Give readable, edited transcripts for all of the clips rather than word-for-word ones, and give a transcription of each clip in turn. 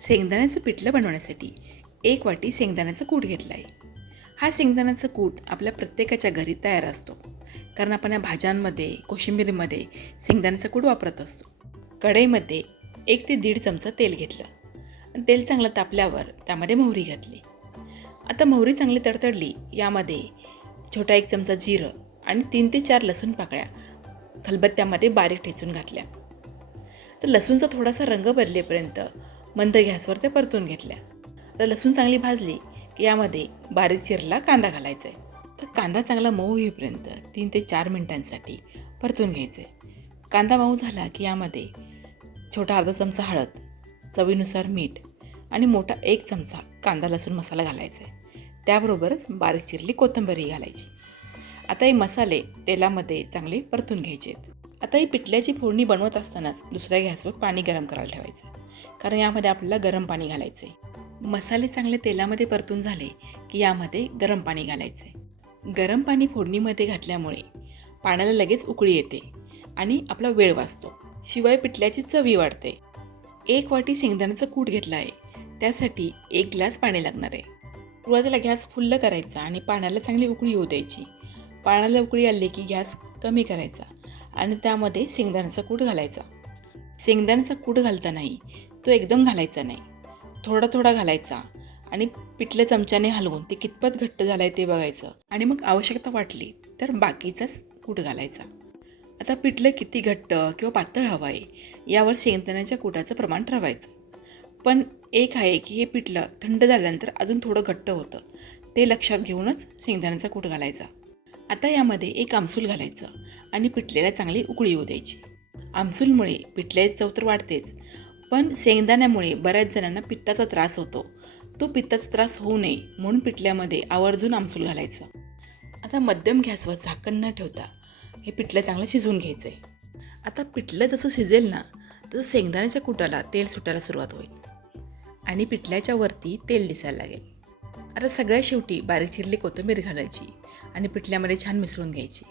शेंगदाण्याचं पिठलं बनवण्यासाठी 1 वाटी शेंगदाण्याचं कूट घेतला आहे. हा शेंगदाण्याचा कूट आपल्या प्रत्येकाच्या घरी तयार असतो, कारण आपण या भाज्यांमध्ये, कोशिंबिरीमध्ये शेंगदाण्याचा कूट वापरत असतो. कढईमध्ये 1 ते 1.5 चमचा तेल घेतलं आणि तेल चांगलं तापल्यावर त्यामध्ये मोहरी घातली. आता मोहरी चांगली तडतडली, यामध्ये छोटा 1 चमचा जिरं आणि 3 ते 4 लसूण पाकळ्या खलबत्त्यामध्ये बारीक ठेचून घातल्या. तर लसूणचा थोडासा रंग बदलेपर्यंत मंद गॅसवर ते परतून घेतल्या. तर लसूण चांगली भाजली की यामध्ये बारीक चिरला कांदा घालायचा आहे. तर कांदा चांगला मऊ होईपर्यंत 3 ते 4 मिनिटांसाठी परतून घ्यायचं आहे. कांदा मऊ झाला की यामध्ये छोटा अर्धा चमचा हळद, चवीनुसार मीठ आणि मोठा 1 चमचा कांदा लसूण मसाला घालायचा आहे. त्याबरोबरच बारीक चिरली कोथिंबीरही घालायची. आता हे मसाले तेलामध्ये चांगले परतून घ्यायचे आहेत. आता ही पिठल्याची फोडणी बनवत असतानाच दुसऱ्या गॅसवर पाणी गरम करायला ठेवायचं, कारण यामध्ये आपल्याला गरम पाणी घालायचं आहे. मसाले चांगले तेलामध्ये परतून झाले की यामध्ये गरम पाणी घालायचं आहे. गरम पाणी फोडणीमध्ये घातल्यामुळे पाण्याला लगेच उकळी येते आणि आपला वेळ वाचतो. शिवाय पिठल्याची चवी वाढते. 1 वाटी शेंगदाण्याचं कूट घेतलं आहे, त्यासाठी 1 ग्लास पाणी लागणार आहे. सुरुवातीला गॅस फुल्ल करायचा आणि पाण्याला चांगली उकळी येऊ द्यायची. पाण्याला उकळी आली की गॅस कमी करायचा आणि त्यामध्ये शेंगदाण्याचा कूट घालायचा. शेंगदाण्याचा कूट घालतानाही तो एकदम घालायचा नाही, थोडा थोडा घालायचा आणि पिठलं चमच्याने हलवून ते कितपत घट्ट झालं आहे ते बघायचं आणि मग आवश्यकता वाटली तर बाकीचाच कूट घालायचा. आता पिठलं किती घट्ट किंवा पातळ हवं आहे यावर शेंगदाण्याच्या कूटाचं प्रमाण ठरवायचं. पण एक आहे की हे पिठलं थंड झाल्यानंतर अजून थोडं घट्ट होतं, ते लक्षात घेऊनच शेंगदाण्याचा कूट घालायचा. आता यामध्ये 1 आमसूल घालायचं आणि पिठलेला चांगली उकळी येऊ द्यायची. आमसूलमुळे पिठल्याची चव तर वाढतेच, पण शेंगदाण्यामुळे बऱ्याच जणांना पित्ताचा त्रास होतो. तो पित्ताचा त्रास होऊ नये म्हणून पिठल्यामध्ये आवर्जून आमसूल घालायचं. आता मध्यम गॅसवर झाकण न ठेवता हे पिठलं चांगलं शिजवून घ्यायचं आहे. आता पिठलं जसं शिजेल ना, तसं शेंगदाण्याच्या कुटाला तेल सुटायला सुरुवात होईल आणि पिठल्याच्या वरती तेल दिसायला लागेल. आता सगळ्यात शेवटी बारीक चिरली कोथिंबीर घालायची आणि पिठल्यामध्ये छान मिसळून घ्यायची.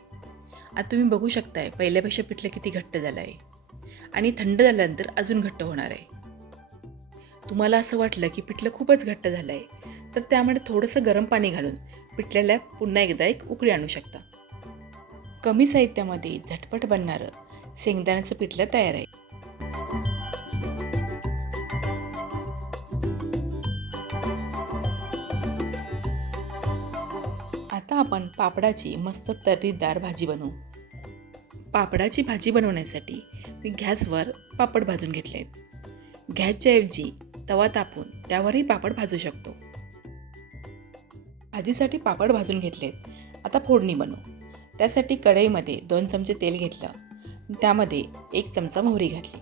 आता तुम्ही बघू शकताय पहिल्यापेक्षा पिठलं किती घट्ट झालं आहे आणि थंड झाल्यानंतर अजून घट्ट होणार आहे. तुम्हाला असं वाटलं की पिठलं खूपच घट्ट झालं आहे तर त्यामध्ये थोडंसं गरम पाणी घालून पिठल्याला पुन्हा एकदा 1 उकळी आणू शकता. कमी साहित्यामध्ये झटपट बनणारं शेंगदाण्याचं पिठलं तयार आहे. आता आपण पापडाची मस्त तर्रीदार भाजी बनवू. पापडाची भाजी बनवण्यासाठी मी गॅसवर पापड भाजून घेतले आहेत. गॅसच्या ऐवजी तवा तापून त्यावरही पापड भाजू शकतो. भाजीसाठी पापड भाजून घेतलेत. आता फोडणी बनवू. त्यासाठी कढईमध्ये 2 चमचे तेल घेतलं, त्यामध्ये 1 चमचा मोहरी घातली.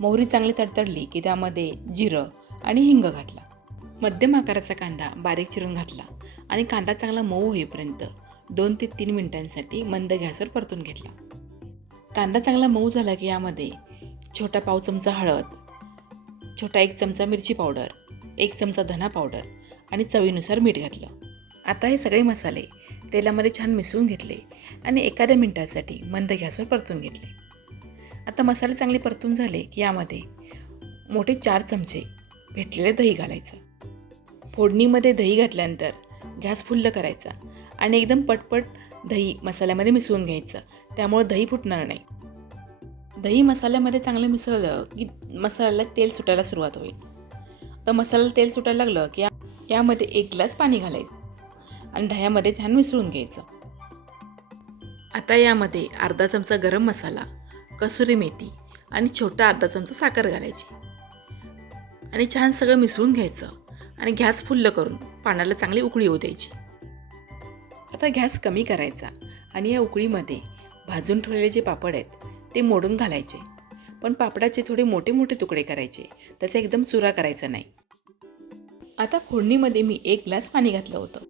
मोहरी चांगली तडतडली की त्यामध्ये जिरं आणि हिंग घातला. मध्यम आकाराचा कांदा बारीक चिरून घातला आणि कांदा चांगला मऊ होईपर्यंत 2 ते 3 मिनिटांसाठी मंद गॅसवर परतून घेतला. कांदा चांगला मऊ झाला की यामध्ये छोटा पाव चमचा हळद, छोटा 1 चमचा मिरची पावडर, 1 चमचा धना पावडर आणि चवीनुसार मीठ घातलं. आता हे सगळे मसाले तेलामध्ये छान मिसळून घेतले आणि एखाद्या मिनिटासाठी मंद गॅसवर परतून घेतले. आता मसाले चांगले परतून झाले की यामध्ये मोठे 4 चमचे फेटलेले दही घालायचं. फोडणीमध्ये दही घातल्यानंतर गॅस फुल्ल करायचा आणि एकदम पटपट दही मसाल्यामध्ये मिसळून घ्यायचं, त्यामुळे दही फुटणार नाही. दही मसाल्यामध्ये चांगलं मिसळलं की मसाल्याला तेल सुटायला सुरुवात होईल. तर मसाल्याला तेल सुटायला लागलं की यामध्ये 1 ग्लास पाणी घालायचं आणि दह्यामध्ये छान मिसळून घ्यायचं. आता यामध्ये अर्धा चमचा गरम मसाला, कसुरी मेथी आणि छोटा अर्धा चमचा साखर घालायची आणि छान सगळं मिसळून घ्यायचं आणि गॅस फुल्ल करून पाण्याला चांगली उकळी येऊ द्यायची. आता गॅस कमी करायचा आणि या उकळीमध्ये भाजून ठेवलेले जे पापड आहेत ते मोडून घालायचे. पण पापडाचे थोडे मोठे मोठे तुकडे करायचे, त्याचा एकदम चुरा करायचा नाही. आता फोडणीमध्ये मी 1 ग्लास पाणी घातलं होतं,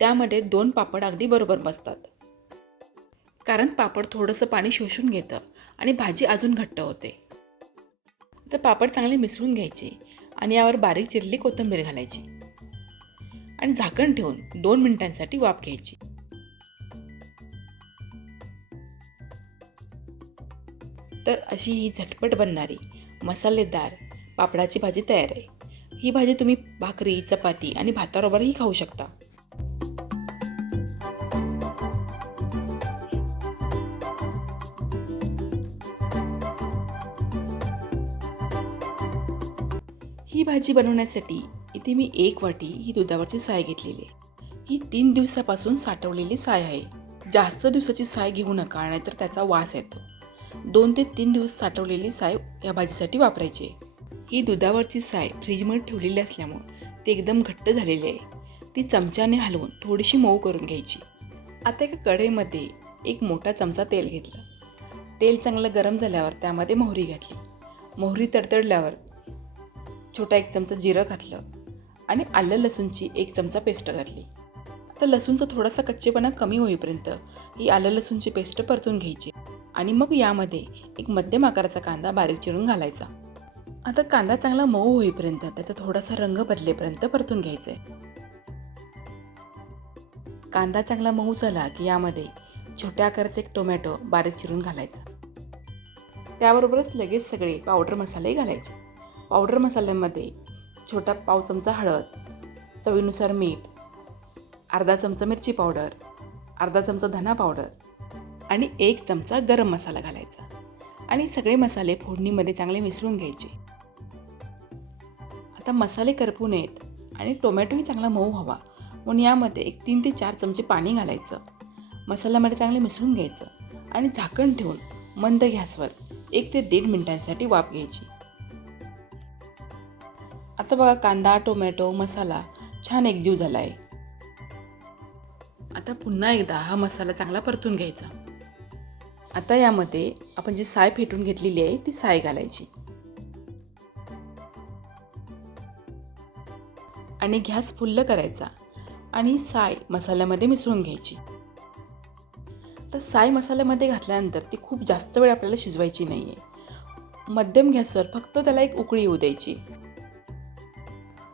त्यामध्ये 2 पापड अगदी बरोबर बसतात, कारण पापड थोडंसं पाणी शोषून घेतं आणि भाजी अजून घट्ट होते. तर पापड चांगले मिसळून घ्यायचे आणि यावर बारीक चिरलेली कोथिंबीर घालायची आणि झाकण ठेवून 2 मिनिटांसाठी वाफ घ्यायची. तर अशी ही झटपट बनणारी मसालेदार पापडाची भाजी तयार आहे. ही भाजी तुम्ही भाकरी, चपाती आणि भाताबरोबरही खाऊ शकता. ही भाजी बनवण्यासाठी इथे मी 1 वाटी ही दुधावरची साय घेतलेली आहे. ही 3 दिवसापासून साठवलेली साय आहे. जास्त दिवसाची साय घेऊ नका, नाहीतर त्याचा वास येतो. 2 ते 3 दिवस साठवलेली साय या भाजीसाठी वापरायची आहे. ही दुधावरची साय फ्रीजमध्ये ठेवलेली असल्यामुळे ती एकदम घट्ट झालेली आहे. ती चमच्याने हलवून थोडीशी मऊ करून घ्यायची. आता एका कढईमध्ये 1 मोठा चमचा तेल घेतलं. तेल चांगलं गरम झाल्यावर त्यामध्ये मोहरी घातली. मोहरी तडतडल्यावर छोटा 1 चमचा जिरं घातलं आणि आलं लसूणची 1 चमचा पेस्ट घातली. आता लसूणचा थोडासा कच्चेपणा कमी होईपर्यंत ही आलं लसूणची पेस्ट परतून घ्यायची आणि मग यामध्ये 1 मध्यम आकाराचा कांदा बारीक चिरून घालायचा. आता कांदा चांगला मऊ होईपर्यंत त्याचा थोडासा रंग बदलेपर्यंत परतून घ्यायचा आहे. कांदा चांगला मऊ झाला की यामध्ये छोट्या आकाराचा 1 टोमॅटो बारीक चिरून घालायचा. त्याबरोबरच लगेच सगळे पावडर मसाले घालायचे. पावडर मसाल्यामध्ये छोटा पाव चमचा हळद, चवीनुसार मीठ, अर्धा चमचा मिरची पावडर, अर्धा चमचा धना पावडर आणि 1 चमचा गरम मसाला घालायचा आणि सगळे मसाले फोडणीमध्ये चांगले मिसळून घ्यायचे. आता मसाले करपू नयेत आणि टोमॅटोही चांगला मऊ हवा म्हणून यामध्ये 3 ते 4 चमचे पाणी घालायचं. मसाल्यामध्ये चांगले मिसळून घ्यायचं आणि झाकण ठेवून मंद गॅसवर 1 ते 1.5 मिनिटांसाठी वाफ घ्यायची. आता बघा कांदा, टोमॅटो, मसाला छान एकजीव झाला आहे. आता पुन्हा एकदा हा मसाला चांगला परतून घ्यायचा. आता यामध्ये आपण जी साय फेटून घेतलेली आहे ती साय घालायची आणि गॅस फुल्ल करायचा आणि साय मसाल्यामध्ये मिसळून घ्यायची. तर साय मसाल्यामध्ये घातल्यानंतर ती खूप जास्त वेळ आपल्याला शिजवायची नाही आहे. मध्यम गॅसवर फक्त त्याला 1 उकळी येऊ द्यायची.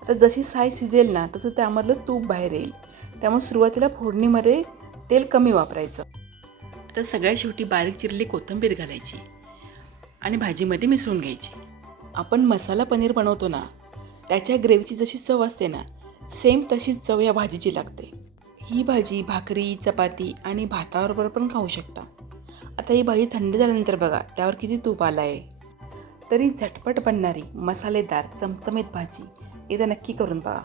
तर जशी साय शिजेल ना तसं त्यामधलं तूप बाहेर येईल. त्यामुळे सुरुवातीला फोडणीमध्ये तेल कमी वापरायचं. तर सगळ्यात शेवटी बारीक चिरलेली कोथिंबीर घालायची आणि भाजीमध्ये मिसळून घ्यायची. आपण मसाला पनीर बनवतो ना त्याच्या ग्रेव्हीची जशी चव असते ना सेम तशीच चव या भाजीची लागते. ही भाजी भाकरी, चपाती आणि भाताबरोबर पण खाऊ शकता. आता ही भाजी थंड झाल्यानंतर बघा त्यावर किती तूप आलं आहे. तरी झटपट बनणारी मसालेदार चमचमीत भाजी एकदा नक्की करून पहा.